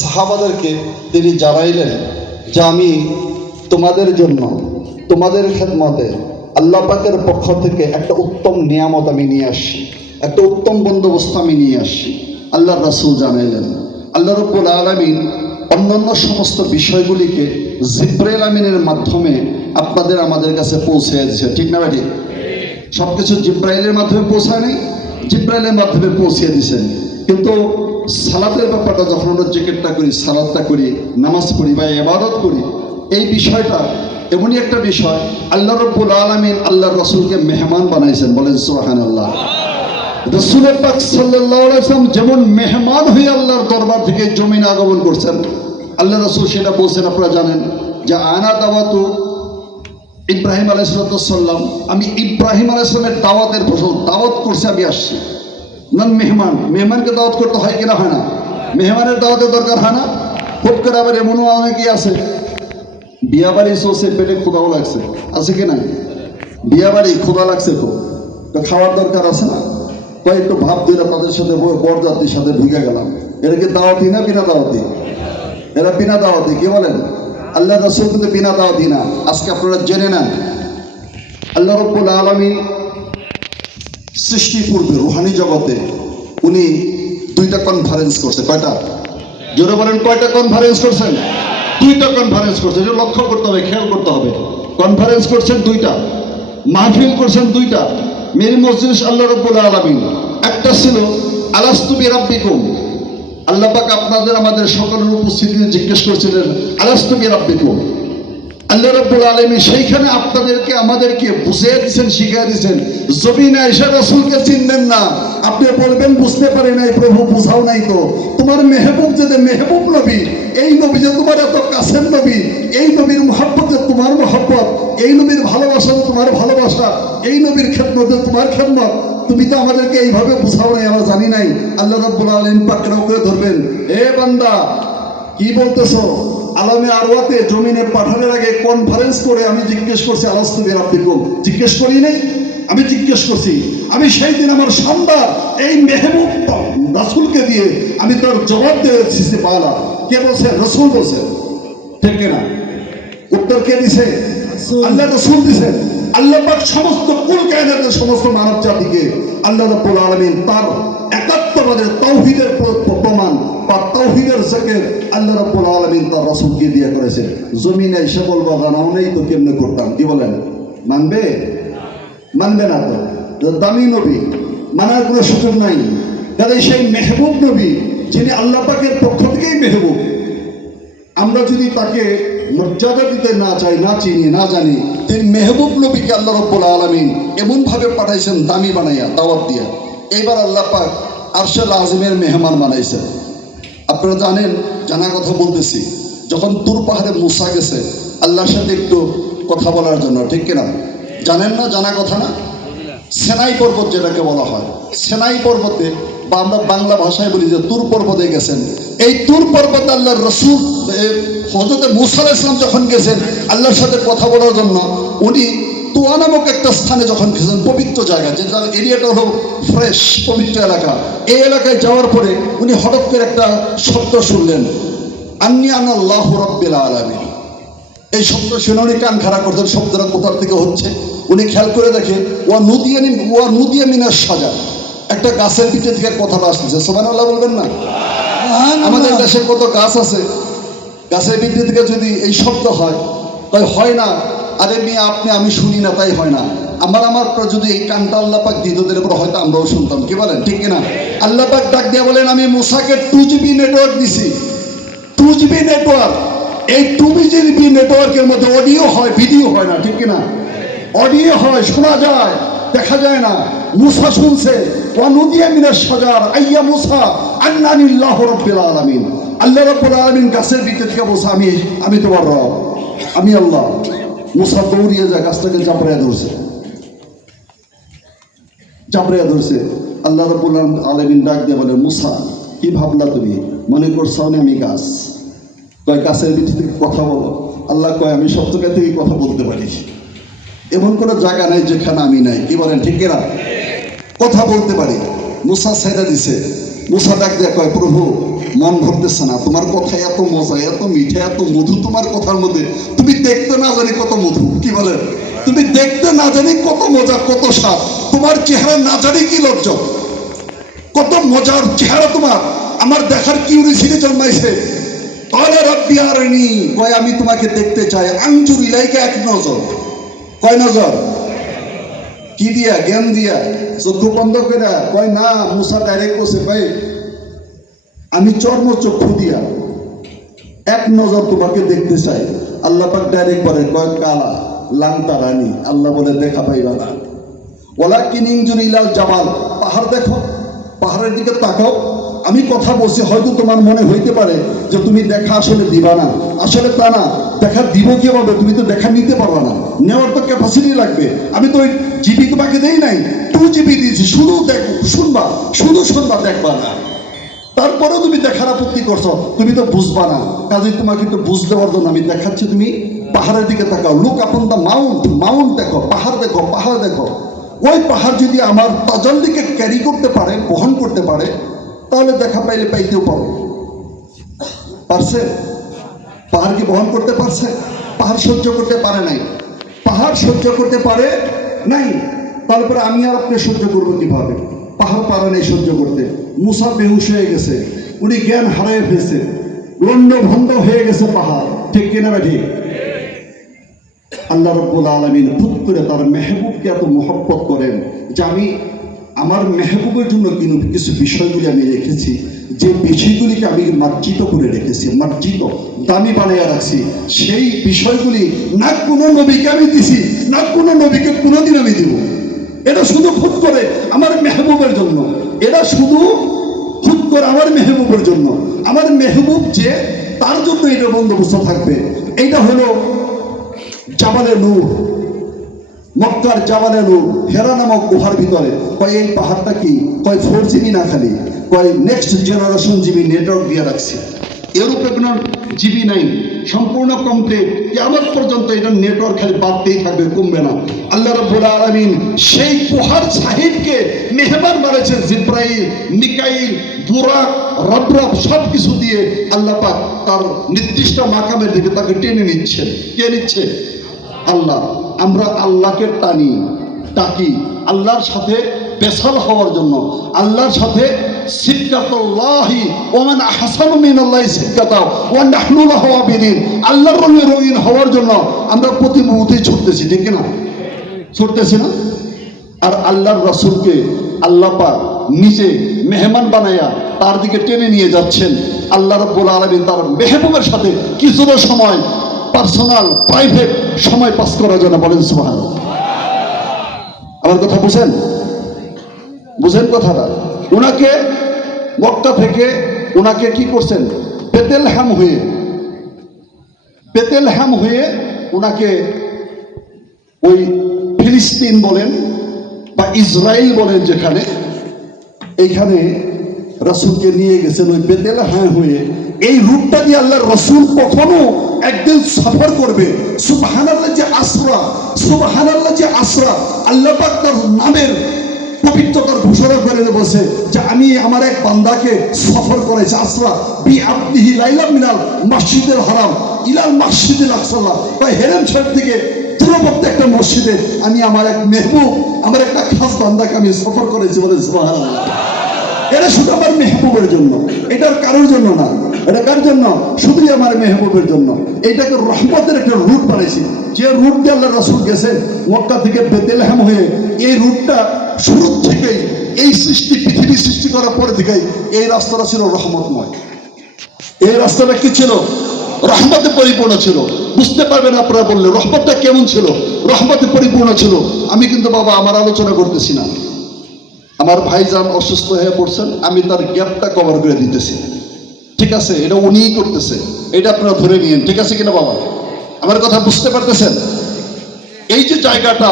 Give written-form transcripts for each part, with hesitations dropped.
সাহাবাদেরকে তিনি জানাইলেন যে আমি তোমাদের জন্য তোমাদের খেদমতে আল্লাহ পাকের পক্ষ থেকে একটা উত্তম নিয়ামত আমি নিয়ে আসি, একটা উত্তম বন্দোবস্ত আমি নিয়ে আসি। আল্লাহর রাসূল জানাইলেন আল্লাহ রাব্বুল আলামিন অন্যান্য সমস্ত বিষয়গুলিকে জিবরাইল আমিনের মাধ্যমে আপনাদের আমাদের কাছে পৌঁছে দিয়েছে। ঠিক না ভাই? সব কিছু জিবরাইলের মাধ্যমে পৌঁছায় নাই, জিবরাইলের মাধ্যমে পৌঁছে দিয়েছেন। কিন্তু সালাতের ব্যাপারটা যখন আমরা জিকিরটা করি, সালাতটা করি, নামাজ পড়ি বা ইবাদত করি, এই বিষয়টা এমনই একটা বিষয় আল্লাহ রাব্বুল আলামিন আল্লাহর রাসূলকে মেহমান বানাইছেন। বলেন সুবহানাল্লাহ। রাসূল পাক সাল্লাল্লাহু আলাইহি ওয়াসাল্লাম যেমন মেহমান হয়ে আল্লাহর দরবার থেকে জমিনে আগমন করছেন, আল্লাহ রাসূল সেটা বলছেন, আপনারা জানেন যে আনা দাওয়াতু ইব্রাহিম আলাইহিস সালাম, আমি ইব্রাহিম আলাইহিস সালামের দাওয়াতের ফসল, দাওয়াত করছে, আমি আসছি। নন মেহমান, মেহমানকে দাওয়াত করতে হয় কিনা হয় না? মেহমানের দাওয়াতের দরকার হয় না? খুব করে আবার এমনও অনেকেই আছে বিয়া বাড়ি চলছে, পেটে ক্ষুধাও লাগছে, আছে কি না? বিয়া বাড়ি ক্ষুধা লাগছে, তো খাওয়ার দরকার আছে না? কয় একটু ভাব দিলে তাদের সাথে বরযাত্রীর সাথে ঢুকে গেলাম। এরা কি দাওয়াতি না বিনা দাওয়াতি? এরা বিনা দাওয়াতি। কি বলেন? আল্লাহ রাসূল কিন্তু বিনা দাওয়াতি না। আজকে আপনারা জেনে নেন আল্লাহ রাব্বুল আলামিন সৃষ্টি পূর্বে রুহানি জগতে উনি দুইটা কনফারেন্স করছে। কয়টা? জোরে বলেন, কয়টা কনফারেন্স করছেন? দুইটা কনফারেন্স করছেন। এটা লক্ষ্য করতে হবে, খেয়াল করতে হবে। কনফারেন্স করছেন দুইটা, মাহফিল করছেন দুইটা। মেরি মজলিস আল্লাহ রাব্বুল আলামিন একটা ছিল আলাস্তু বিরাব্বিকুম, আল্লাহ পাক আপনাদের আমাদের সকলের উপস্থিতিতে জিজ্ঞেস করেছিলেন আলাস্তু বিরাব্বিকুম। আল্লাহ রাব্বুল আলামিন সেইখানে আপনাদেরকে আমাদেরকে বুঝিয়ে দিয়েছেন, শিখিয়ে দিয়েছেন। জমিনে এসে রাসূলকে চিনলেন না, আপনি বলবেন বুঝতে পারি নাই, প্রভু বুঝাও নাই তো। তোমার মেহবুব যে মেহবুব নবী, এই নবী যে তোমার এত কাছের নবী, এই নবীর মহব্বত যে তোমার মহব্বত, এই নবীর ভালোবাসা যে তোমার ভালোবাসা, এই নবীর খেদমত যে তোমার খেদমত, তুমি তো আমাদেরকে এইভাবে বুঝাও নাই, আমরা জানি নাই। আল্লাহ রাব্বুল আলামিন পাকড়াও করে ধরবেন, এ বান্দা কি বলতেছো? আলামে আরওয়াতে জমিনে পাঠানোর আগে কনফারেন্স করে আমি জিজ্ঞেস করছি আলাস্তু বিরাব্বিকুম, জিজ্ঞেস করি নাই, আমি জিজ্ঞেস করছি। আমি সেই দিন আমার সম্মান এই মেহবুব রাসূলকে দিয়ে আমি তার জবাব দিয়েছি। পালা কে বলছে? রাসূল বলছে। ঠিক না? উত্তর কে দিছে? আল্লাহ রাসূল দিছেন। আল্লাহ পাক সমস্ত কুল কায়নাতের সমস্ত মানব জাতিকে আল্লাহ রাব্বুল আলামিন তার একাত্মবাদের তাওহীদের প্রমাণ বা তাওহীদের জিকির আল্লাহ রাব্বুল আলামিন তার রাসূলকে দিয়ে করেছে। জমিনে এসে বলবা জানাও নেই তো কেমনে করতাম? কি বলেন? মানবে? মানবে না তো। দামি নবী, মানার কোনো সুযোগ নাই। তাহলে সেই মেহবুব নবী যিনি আল্লাহ পাকের পক্ষ থেকেই মেহবুব, আমরা যদি তাকে মর্যাদা দিতে না চাই, না চিনি, না জানি, তিনি মেহবুব নবীকে আল্লাহ রাব্বুল আলামিন এমনভাবে পাঠাইছেন দামি বানাইয়া, দাওয়াত দিয়া। এইবার আল্লাহ পাক আরশেল আযমের মেহমান বানাইছেন। আপনারা জানেন, জানা কথা বলতেছি, যখন তুর পাহাড়ে মুসা গেছে আল্লাহর সাথে একটু কথা বলার জন্য, ঠিক কিনা? জানেন না? জানা কথা না? সেনাই পর্বত যেটাকে বলা হয়, সেনাই পর্বতে বা আমরা বাংলা ভাষায় বলি যে তুর পর্বতে গেছেন। এই তুর পর্বতে আল্লাহর রাসূল হযরত মূসা আলাইহিস সালাম যখন গেছেন আল্লাহর সাথে কথা বলার জন্য, উনি তুয়া নামক একটা স্থানে যখন গেছেন, পবিত্র জায়গা, যে এরিয়াটা হলো ফ্রেশ পবিত্র এলাকা, এই এলাকায় যাওয়ার পরে উনি হঠাৎ করে একটা শব্দ শুনলেন, আন্নী আনাল্লাহু রাব্বিল আলামিন। এই শব্দ শুনে উনি কান খাড়া করতেন, শব্দটা কোথার থেকে হচ্ছে উনি খেয়াল করে দেখে, ওয়া নুদিয়া মিনাশ শাজার, একটা গাছের পিঠে থেকে কথাটা আসতেছে। সুবহানাল্লাহ বলবেন না? আমাদের দেশে কত গাছ আছে, গাছের পিঠে থেকে যদি এই শব্দ হয়, তাই হয় না। আরে মেয়ে আপনি, আমি শুনি না তাই হয় না। আমার যদি এই কানটা আল্লাহ পাক দিত, এর উপর হয়তো আমরাও শুনতাম। কি বলেন? ঠিক কিনা? আল্লাহ পাক ডাক দিয়ে বলেন, আমি মুসাকে 2GB নেটওয়ার্ক দিছি। 2GB নেটওয়ার্ক, এই 2GB নেটওয়ার্কের মধ্যে অডিও হয়, ভিডিও হয় না। ঠিক কিনা? অডিও হয়, শোনা যায়, দেখা যায় না। মুসা শুনছে, ওয়া নুদিয়া মিনাশ শাজার আইয়া মুসা আন্নানিল্লাহু রাব্বিল আলামিন। আল্লাহ রাব্বুল আলামিন গাছের ভিতর থেকে বলছে, আমি তোমার রব, আমি আল্লাহ। মুসা দৌড়িয়ে যায়, গাছটাকে চাপড়িয়ে ধরছে। আল্লাহ রাব্বুল আলামিন ডাক দিয়ে বলে, মুসা কি ভাবলা তুমি? মনে করছো আমি গাছ? কয় গাছের ভিতর থেকে কথা বলো। আল্লাহ কয়, আমি সব জায়গা থেকে কথা বলতে পারি, এমন কোনো জায়গা নাই যেখানে আমি নাই। কি বলেন? ঠিক কিনা? কথা বলতে পারি। মুসা ছেড়ে দিছে। মুসা ডাক দিয়ে কয়, প্রভু মন ভরতেছে না, তোমার কথা এত মজা, এত মিঠা, এত মধু তোমার কথার মধ্যে, তুমি দেখতে না জানি কত মধু, কি বলেন, তুমি দেখতে না জানি কত মজা, কত স্বাদ, তোমার চেহারা না জানি কি লজ্জা, কত মজার চেহারা তোমার, আমার দেখার কিউরিসিটি জন্মাইছে। কয় আমি তোমাকে দেখতে চাই, আঞ্জুর ইলাইকা, এক নজর, কয় নজর, কি দিয়া, জ্ঞান দিয়া, চক্ষু বন্ধ করে, কয় না, মুসা ডাইরেক্ট বসে, ভাই আমি চর্ম চক্ষু দিয়া এক নজর তোমাকে দেখতে চাই। আল্লাহ পাক ডাইরেক্ট বলে, কয় কালা লাংতা রানী, আল্লাহ বলে দেখা পাইবা না। ওয়ালাকিন ইনজুর ইলাল জাবাল, পাহাড় দেখো, পাহাড়ের দিকে তাকাও, আমি কথা বলছি, হয়তো তোমার মনে হইতে পারে যে তুমি দেখা আসলে দিবা না, আসলে তা না, দেখা দিব কিভাবে, তুমি তো দেখা নিতে পারবা না, নেওয়ার তো ক্যাপাসিটি লাগবে, আমি তো ওই জিবি তোমাকে দেই নাই, 2 GB দিয়েছি, শুধু দেখো, শুনবা, শুধু শুনবা, দেখবা না, তারপরেও তুমি দেখার আপত্তি করছো, তুমি তো বুঝবা না, কাজে তোমাকে একটু বুঝতে পারতো না, আমি দেখাচ্ছি, তুমি পাহাড়ের দিকে তাকাও, লুক আপন দা মাউন্ট, মাউন্ট দেখো, পাহাড় দেখো, পাহাড় দেখো, ওই পাহাড় যদি আমার তাজাল্লিকে ক্যারি করতে পারে, বহন করতে পারে, তাহলে দেখা পাইলে পাইতেও পারো। পারছে? পাহাড় কি বহন করতে পারছে? পাহাড় সহ্য করতে পারে নাই, পাহাড় সহ্য করতে পারে নাই, তারপরে আমি আর আপনি সহ্য করবো কিভাবে? পাহাড় পারে নাই সহ্য করতে, মুসা বেহুশ হয়ে গেছে, উনি জ্ঞান হারিয়ে ফেলছে, লন্ড ভন্ড হয়ে গেছে পাহাড়, ঠিক কিনা বা ঠিক? আল্লাহ রাব্বুল আলামিন খুব করে তার মেহবুবকে এত মহব্বত করেন যে আমি আমার মেহবুবের জন্য কিছু বিষয়গুলি আমি রেখেছি, যে বিষয়গুলিকে আমি মার্জিত করে রেখেছি, মার্জিত দামি বানিয়ে রাখছি, সেই বিষয়গুলি না কোনো নবীকে আমি দিছি, না কোনো নবীকে কোনোদিন আমি দিব। এটা শুধু খুদ করে আমার মেহবুবের জন্য, এটা শুধু খুদ করে আমার মেহবুবের জন্য, আমার মেহবুব যে তার জন্য এটা বন্দোবস্ত থাকবে। এইটা হলো জাবালে নূর, মক্কার জাবালে নূর, হেরা নামক গুহার ভিতরে। কয় এই পাহাড়টা কি? কয় 4GB না খালি, কয় নেক্সট জেনারেশন জিবি নেটওয়ার্ক দিয়ে রাখছে, এরূপে কোনো জিবি নাই, সম্পূর্ণ কমপ্লিট, কিয়ামত পর্যন্ত এটা নেটওয়ার্ক খালি বাড়তেই থাকবে, কমবে না। আল্লাহ রাব্বুল আলামিন সেই গুহার সাহিবকে মেহমান বানাইছেন, জিব্রাইল, মিকাইল, বুরাক, রবরব সব কিছু দিয়ে আল্লাহ পাক তার নির্দিষ্ট মাকামের দিকে তাকে টেনে নিচ্ছেন। কে নিচ্ছে? আল্লাহ। আমরা আল্লাহকে টানি, ডাকি আল্লাহর সাথে বেসাল হওয়ার জন্য, আল্লাহর সাথে সিদকাতুল্লাহি ওয়া মান আহসানু মিনাল্লাহি সিদকাতা ওয়া নাহনু লাহু আবিদিন, আল্লাহর রঙে রঙিন হওয়ার জন্য আমরা প্রতি মুহূর্তেই ছুটতেছি, ঠিক না? ছুটতেছি না? আর আল্লাহর রাসূলকে আল্লাহ পাক নিজে মেহমান বানায়া তার দিকে টেনে নিয়ে যাচ্ছেন। আল্লাহ রাব্বুল আলামিন তার মেহবুবের সাথে কিছুটা সময় পার্সোনাল প্রাইভেট সময় পাস করার জন্য, বলেন সুবহানাল্লাহ। আমার কথা বুঝেন? বুঝেন কথাটা? ওনাকে মক্কা থেকে ওনাকে কি করছেন? বেতেলহেম হয়ে ওনাকে ওই ফিলিস্তিন বলেন বা ইসরায়েল বলেন, যেখানে এইখানে রাসূলকে নিয়ে গেছেন ওই বেতেলহেম হয়ে। এই রূপটা দিয়ে আল্লাহর রাসূল কখনো একদিন সফর করবে। সুবহানাল্লাহ যে আসরা, সুবহানাল্লাহ যে আসরা, আল্লাহ পাক তার নামের পবিত্রতার ঘোষণা করে বলছে যে আমি আমার এক বান্দাকে সফর করেছি, আসরা বি আবদিহি লাইলা মিনাল মসজিদুল হারাম ইলাল মসজিদুল আকসা, তাই হেরেম শরীফ থেকে দূরবর্তী একটা মসজিদে আমি আমার এক মেহবুব, আমার একটা খাস বান্দাকে আমি সফর করেছি, বলে সুবহানাল্লাহ। এটা শুধু আমার মেহবুবের জন্য, এটার কারোর জন্য না, এটা কার জন্য? শুধুই আমার মেহবুবের জন্য। এইটাকে রহমতের একটা রুট বানাইছি, যে রুট দিয়ে আল্লাহ রাসূল গেছেন মক্কা থেকে বেতেলহেম হয়ে। এই রুটটা শুরু থেকেই, এই সৃষ্টি, পৃথিবী সৃষ্টি করার পরে থেকেই এই রাস্তাটা ছিল রহমতময়। এই রাস্তাটা কি ছিল? রহমতে পরিপূর্ণ ছিল। বুঝতে পারবেন আপনারা বললে রহমতটা কেমন ছিল, রহমতে পরিপূর্ণ ছিল। আমি কিন্তু বাবা আমার আলোচনা করতেছি না, আমার ভাইজান অসুস্থ হয়ে পড়ছেন, আমি তার গ্যাপটা কভার করে দিতেছি, ঠিক আছে? এটা উনিই করতেছে, এটা আপনারা ধরে নিয়েন, ঠিক আছে কিনা বাবা? আমার কথা বুঝতে পারতেছেন? এই যে জায়গাটা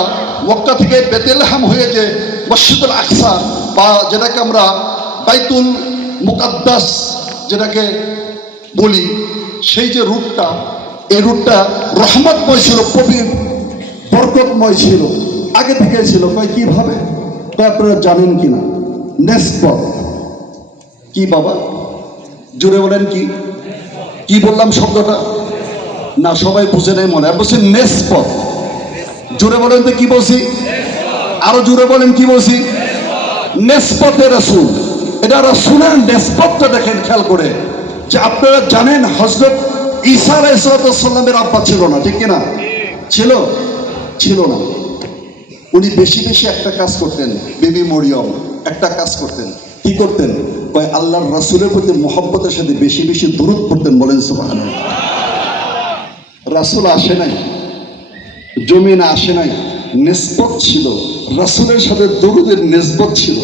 মক্কা থেকে বেতেলহেম হয়ে যে মসজিদুল আকসা বা যেটাকে আমরা বাইতুল মুকাদ্দাস যেটাকে বলি, সেই যে রুটটা, এই রুটটা রহমতময় ছিল, পবিত্র বরকতময় ছিল, আগে থেকে ছিল। কয় কিভাবে? আপনারা জানেন কিনা? নেসপথ কি বাবা? জোরে বলেন কি কি বললাম শব্দটা? না সবাই বুঝে নাই মনে হয়। বলছি নেসপথ। জোরে বলেন তো কি বলছি? আরো জোরে বলেন কি বলছি? নেসপথে রাসূল। এটা রাসূলের নেসপথটা দেখেন খেয়াল করে, যে আপনারা জানেন হযরত ঈসা আলাইহিস সালামের আব্বা ছিল না, ঠিক কিনা? ছিল না। উনি বেশি বেশি একটা কাজ করতেন, বেবি মরিয়ম একটা কাজ করতেন। কি করতেন? কয় আল্লাহর রাসূলের প্রতি মহব্বতের সাথে বেশি বেশি দুরূদ পড়তেন। বলেন সুবহানাল্লাহ। রাসূল আসে নাই, জমিনে আসে নাই, নিসবত ছিল রাসূলের সাথে, দুরূদের নিসবত ছিল।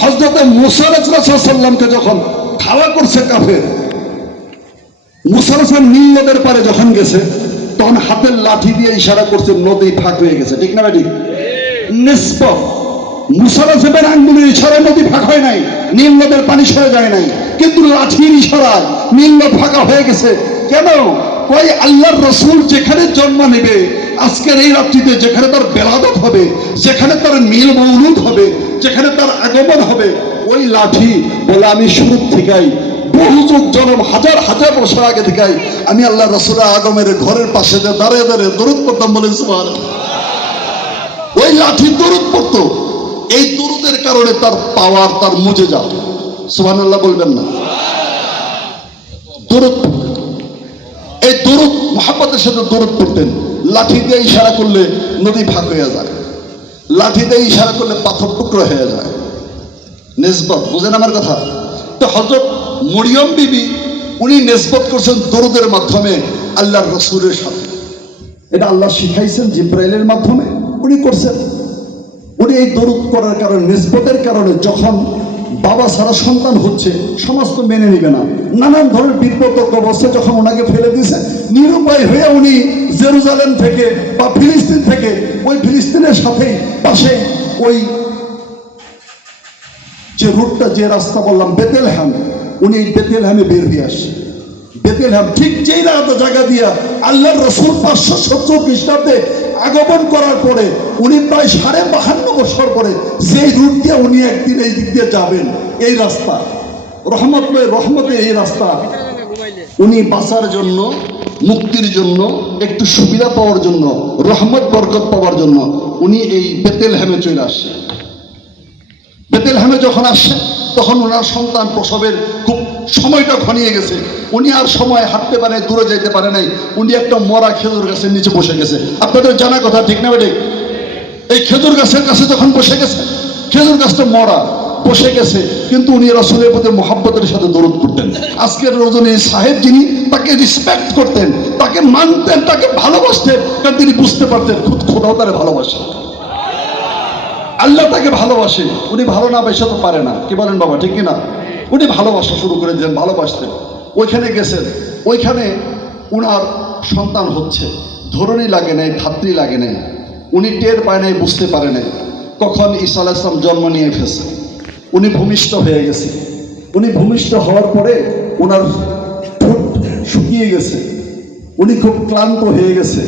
হযরত মুসা আলাইহিস সালামকে যখন ধাওয়া করছে কাফের, মুসা আলাইহিস সালাম নীল নদের পারে যখন গেছে, তখন হাতের লাঠি দিয়ে ইশারা করছে, নদী ফাঁক হয়ে গেছে, ঠিক না ঠিক? নিসবত। মুসা আলাইহিস সালামের আঙ্গুলের ইশারায় নদী ফাঁক হয় নাই, নীল নদের পানি সরে যায় নাই, কিন্তু লাঠির ইশারায় নীল নদ ফাঁকা হয়ে গেছে। কেন? ওই আল্লাহর রাসূল যেখানে জন্ম নেবে আজকের এই রাত্রিতে, যেখানে তার বেলাদত হবে, যেখানে তার মিল মৌলুদ হবে, যেখানে তার আগমন হবে, ওই লাঠি বলে আমি শুরু থেকেই বহু যুগ জন্ম হাজার হাজার বছর আগে থেকেই আমি আল্লাহ রাসূলের আগমনের ঘরের পাশে দাঁড়িয়ে দাঁড়িয়ে দরুদ পড়তাম। বলেন সুবহানাল্লাহ। ওই লাঠি দরুদ পড়তো। এই দরুদের কারণে তার পাওয়ার, তার মুজেজা। সুবহানাল্লাহ বলবেন না? দরুদ, এই দরুদ মুহাব্বতের সাথে দরুদ পড়তেন। লাঠি দিয়ে ইশারা করলে নদী ফাঁক হয়ে যায়, লাঠি দিয়ে ইশারা করলে পাথর টুকরো হয়ে যায়। নিসবত, বুঝেন আমার কথা? তো হযরত মরিয়ম বিবি উনি নিসবত করছেন দরুদের মাধ্যমে আল্লাহর রাসূলের সাথে। এটা আল্লাহ শিখাইছেন জিবরাইলের মাধ্যমে, উনি করছেন। উনি এই দরুদ করার কারণে, নিসবতের কারণে, যখন বাবা ছাড়া সন্তান হচ্ছে, সমাজ তো মেনে নিবে না, নানান ধরনের বিপদক অবস্থা যখন ওনাকে ফেলে দিয়েছে, নিরুপায় হয়ে উনি জেরুজালেম থেকে বা ফিলিস্তিন থেকে, ওই ফিলিস্তিনের সাথেই পাশে ওই যে রুটটা, যে রাস্তা বললাম বেতেলহেম, উনি এই বেতেলহেমে বের হয়ে আসে। বেতেলহেম ঠিক যেই জায়গা দিয়া আল্লাহর রাসূল 570 খ্রিস্টাব্দে আগমন করার পরে, উনি প্রায় 52 বছর পরে যেই রুট দিয়ে উনি একদিন এই দিক দিয়ে যাবেন, এই রাস্তা রহমতে এই রাস্তা, উনি বাঁচার জন্য, মুক্তির জন্য, একটু সুবিধা পাওয়ার জন্য, রহমত বরকত পাওয়ার জন্য উনি এই বেতেলহেমে চলে আসে। বেতেলহেমে যখন আসে তখন ওনার সন্তান প্রসবের খুব সময়টা ঘনিয়ে গেছে, উনি আর সময় হাঁটতে পারে, দূরে যেতে পারে নাই, উনি একটা মরা খেজুর গাছের নিচে বসে গেছে। আপনাদের জানা কথা, ঠিক না বেঠিক? এই খেজুর গাছের কাছে যখন বসে গেছে, খেজুর গাছটা মরা, বসে গেছে, কিন্তু উনি রাসূলের প্রতি মহব্বতের সাথে দরুদ পড়তেন। আজকের রজনী সাহেব যিনি, তাকে রিসপেক্ট করতেন, তাকে মানতেন, তাকে ভালোবাসতেন, কারণ তিনি বুঝতে পারতেন খুদ খোদাও তারে ভালোবাসে, আল্লাহ তাকে ভালোবাসে। উনি ভালো না বাসা তো পারে না, কি বলেন বাবা, ঠিক কিনা? উনি ভালোবাসা শুরু করে দিলেন, ভালোবাসতেন। ওইখানে গেছেন, ওইখানে উনার সন্তান হচ্ছে, ধরনী লাগে নাই, ধাত্রী লাগে নাই, উনি টের পায় নাই, বুঝতে পারে নাই কখন ঈসা আলাইহিস সালাম জন্ম নিয়ে ফেলছে। উনি ভূমিষ্ঠ হয়ে গেছে। উনি ভূমিষ্ঠ হওয়ার পরে ওনার ঠোঁট শুকিয়ে গেছে, উনি খুব ক্লান্ত হয়ে গেছে।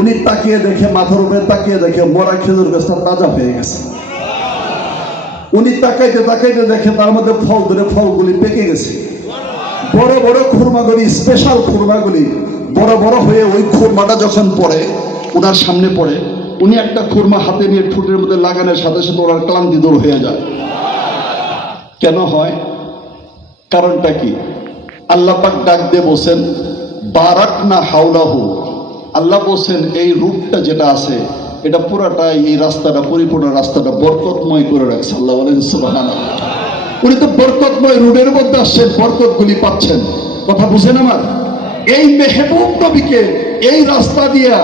উনি তাকিয়ে দেখে, মাথার উপরে তাকিয়ে দেখে মরা খেজুর গাছটা তাজা হয়ে গেছে। উনি তাকাইতে তাকাইতে দেখে তার মধ্যে ফল ধরে, ফলগুলি পেকে গেছে। বড় বড় খুরমাগুলি, স্পেশাল খুরমাগুলি বড় বড় হয়ে, ওই খুরমাটা যখন পড়ে ওনার সামনে পড়ে, উনি একটা খুরমা হাতে নিয়ে ঠোঁটের মধ্যে লাগানোর সাথে সাথে ওনার ক্লান্তি দূর হয়ে যায়। কেন হয়? কারণটা কি? আল্লাহ পাক ডাক দিয়ে বলছেন বারাকনা হাওলাহু। আল্লাহ বলছেন এই রূপটা যেটা আছে, এটা পুরাটাই, এই রাস্তাটা, পরিপূর্ণ রাস্তাটা বরকতময় করে রাখছে। আল্লাহ বলেন সুবহানাল্লাহ। উনি তো বরকতময় রোডের মধ্যে আসছেন, বরকতগুলি পাচ্ছেন। কথা বুঝেন আমার? এই মেহবুব নবীকে এই রাস্তা দিয়া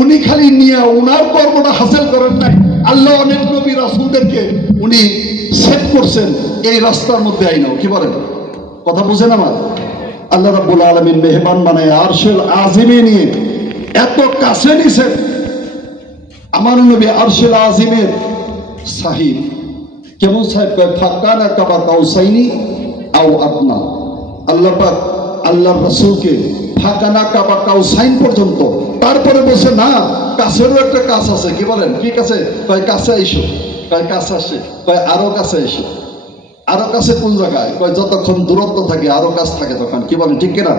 উনি খালি নিয়ে উনার কর্মটা হাসিল করেন নাই, আল্লাহ অনেক নবী রাসূলদেরকে উনি সেট করছেন এই রাস্তার মধ্যে আইনাও। কি বলেন? কথা বুঝেন আমার? আল্লাহ রাব্বুল আলামিন মেহমান বানায় আরশেল আজিমে নিয়ে এত কাছে নিছেন। আমার নবী আরশেল আজিমের সাহিব, কেমন সাহেব কয় ফাকানা কাবা কাউসাইনি আও আদনা। আল্লাহ পাক আল্লাহর রাসূলকে ফাকানা কাবা কাউসাইন পর্যন্ত, তারপরে বসে না কাছেরও একটা কাছ আছে। কি বলেন? কি কাছে? কয় কাছে আইসো, কয় কাছে আসে, কয় আরো কাছে এসো। আরো কাছে কোন জায়গায়? কয় যতক্ষণ দূরত্ব থাকে আরো কাছ থাকে তখন। কি বলেন, ঠিক কিনা?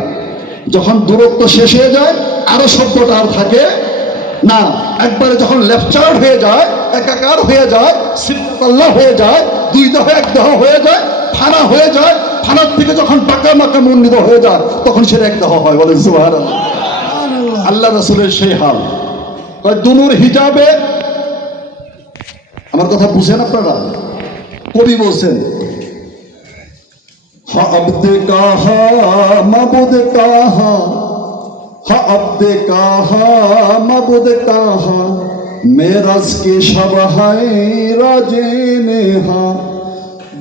যখন দূরত্ব শেষ হয়ে যায় আরো শব্দটা আর থাকে না। একবারে যখন লেফচার্ড হয়ে যায়, একাকার হয়ে যায়, সিফাতুল্লাহ হয়ে যায়, দুই দেহ এক দেহ হয়ে যায়, ফানা হয়ে যায়, ফানার থেকে যখন পাকা মাকা মন্ডিত হয়ে যায় তখন সেটা এক দেহ হয়। বলেন সুবহানাল্লাহ। আল্লাহ রাসূলের সেই হাল। কয় দুনুর হিজাবে, আমার কথা বুঝেন আপনারা? কবি বলছেন, हा अब्द कहा मबुद कहा, हा अब्द कहा मबुद कहा, मेरज की शब है राजे नेहा,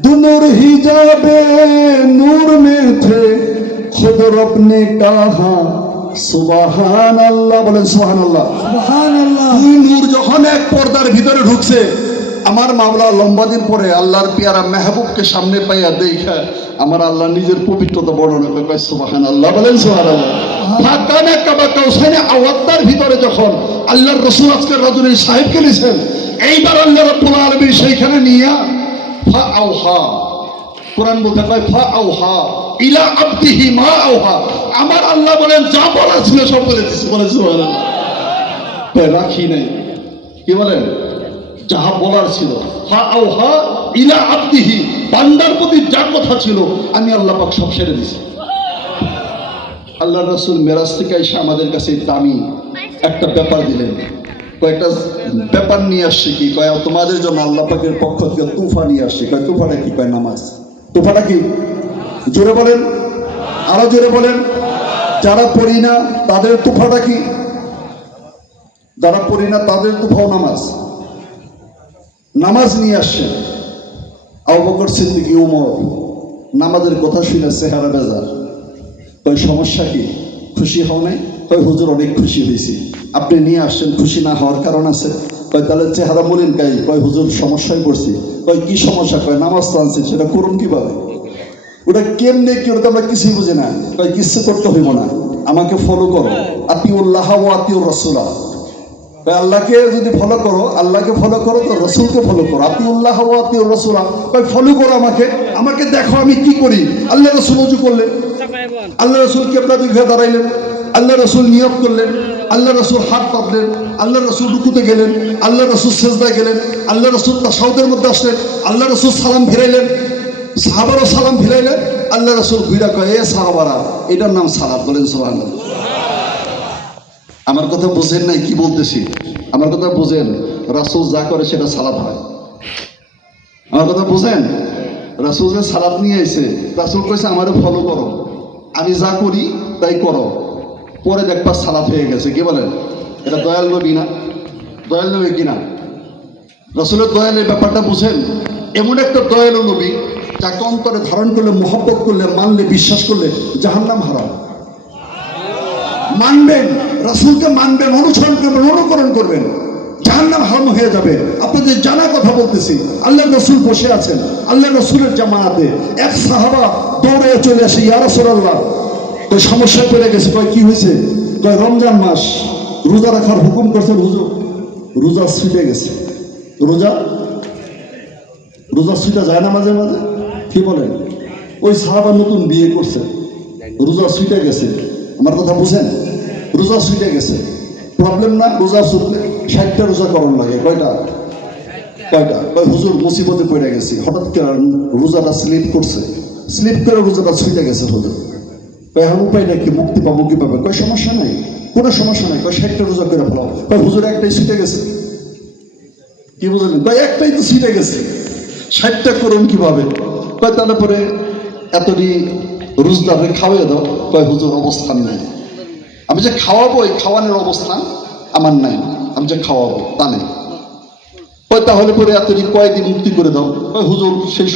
दुनूर हिजाबे नूर में थे खुद रब ने कहा সুবহান আল্লাহ। বলেন সুবহান আল্লাহ। দুই নূর যখন এক পর্দার ভিতরে ঢুকছে, আমার মাওলা লম্বা দিন পরে আল্লাহর পেয়ারা মেহবুবকে সামনে পাইয়া দেখা আমার আল্লাহ নিজের পবিত্রতা বর্ণনা করে কয় সুবহান আল্লাহ। বলেন সুবহান আল্লাহ। ফাকানা কাবা কাউসাইনে আওয়াত্তার ভিতরে যখন আল্লাহর রাসূল আজকে রাজুলের সাহেবকে নিছেন, এইবার আল্লাহ রাব্বুল আলামিন সেইখানে নিয়া ফা আওহা, কোরআন বলতে কয় ফা আওহা ইলা আবদিহি মা আওহা, আমার আল্লাহ বলেন যা বলার ছিল সব বলে দিয়েছে। বলেন সুবহানাল্লাহ। রাখি নাই, কি বলেন, যাহা বলার ছিল। ফা আওহা ইলা আবদিহি, বান্দার প্রতি যা কথা ছিল আমি আল্লাহ পাক সব সেরে দিয়েছি। আল্লাহ রাসূল মেরাজ থেকে এসে আমাদের কাছে দামি একটা ব্যাপার দিলেন। কয়েকটা ব্যাপার নিয়ে আসছে। কি কয়, তোমাদের জন্য আল্লাহ পাকের পক্ষ থেকে তুফা নিয়ে আসছে। কয় তুফাটা কি? কয় নামাজ। তুফাটা কি? জোরে বলেন, আরো জোরে বলেন। যারা পড়ি না তাদের তুফাটা কি? যারা পড়ি না তাদের তুফাও নামাজ। নামাজ নিয়ে আসছেন। আবু বকর সিদ্দিক, উমর নামাজের কথা শুনে চেহারা বেজার। কই সমস্যা কি? খুশি হও নাই? কই হুজুর অনেক খুশি হয়েছি। আপনি নিয়ে আসছেন, খুশি না হওয়ার কারণ আছে? কয় তাহলে চেহারা বলেন কাই? কয় হুজুর সমস্যায় পড়ছি। কয় কি সমস্যা? কয় নামাজ তো আনছি, সেটা করুন কিভাবে? ওটা কেমনে কি? ওটা আমরা কিছুই বুঝি না। কয় কিছু করতে হইব না, আমাকে ফলো করো। আতিউল্লাহ ওয়া আতিউর রাসূলা। কয় আল্লাহকে যদি ফলো করো, আল্লাহকে ফলো করো, তো রসুলকে ফলো করো। আতিউল্লাহ ওয়া আতিউর রাসূলা। কয় ফলো করো আমাকে, আমাকে দেখো আমি কি করি। আল্লাহ রাসূল ওযু করলেন, আল্লাহ রাসূল কিবলা দিকে দাঁড়াইলেন, আল্লাহ রাসূল নিয়ত করলেন, আল্লাহ রাসূল হাত পাতলেন, আল্লাহ রাসূল রুকুতে গেলেন, আল্লাহ রাসূল সিজদায় গেলেন, আল্লাহ রাসূল তাশাহুদের মধ্যে আসলেন, আল্লাহ রাসূল সালাম ফিরাইলেন, সাহাবারা সালাম ফিরাইলেন। আল্লাহ রাসূল ঘুরা কয়, এ সাহাবারা, এটার নাম সালাত। বলেন সুবহানাল্লাহ। আমার কথা বুঝেন নাই কি বলতেছি? আমার কথা বুঝেন, রাসূল যা করে সেটা সালাত হয়। আমার কথা বুঝেন? রাসূল যে সালাত নিয়ে আইছে, রাসূল কইছে আমারে ফলো করো, আমি যা করি তাই করো, পরে দেখবা সালাত হয়ে গেছে। কি বলেন? এটা দয়াল নবী না? দয়াল নবী কিনা? রাসূলের দয়ালের ব্যাপারটা বুঝেন। এমন একটা দয়ালু নবী যাকে অন্তরে ধারণ করলে, মহব্বত করলে, মানলে, বিশ্বাস করলে জাহান্নাম হারাম। মানবেন, রাসূলকে মানবেন, অনুসরণ করবেন, অনুকরণ করবেন, জাহান্নাম হারাম হয়ে যাবে। আপনাদের জানা কথা বলতেছি। আল্লাহ রাসূল বসে আছেন, আল্লাহ রাসূলের জামানাতে এক সাহাবা দৌড়ে চলে আসে, ইয়া রাসূলুল্লাহ, কই সমস্যায় পড়ে গেছে। কয় কি হয়েছে? কয় রমজান মাস, রোজা রাখার হুকুম করছেন হুজুর, রোজা ছুটে গেছে। রোজা ছুটে যায় না মাঝে মাঝে? কি বলেন? ওই সাহাবা নতুন বিয়ে করছে, রোজা ছুটে গেছে। আমার কথা বুঝেন? রোজা ছুটে গেছে, প্রবলেম না? রোজা ছুটলে 60টা রোজা করণ লাগে। কয়টা? কয় হুজুর মুসিবতে পড়ে গেছি, হঠাৎ করে রোজাটা স্লিপ করছে, স্লিপ করে রোজাটা ছুটে গেছে হুজুর। কয় এখন উপায় নাকি, মুক্তি পাবো কিভাবে? কয় সমস্যা নাই, কোনো সমস্যা নাই। কয় 60টা রোজা করে ফেলাও। কয় হুজুর একটাই ছুটে গেছে। কি বুঝলেন? কয় একটাই তো ছুটে গেছে, 60টা করুন কিভাবে? কয় তাহলে পরে এতটি রোজদারে খাওয়াই দাও। কয় হুজুর অবস্থান নাই, আমি যে খাওয়াবো এই খাওয়ানোর অবস্থান আমার নাই, আমি যে খাওয়াবো তা নেই। কয় তাহলে পরে এতটি কয়দিন মুক্তি করে দাও। কয় হুজুর সেই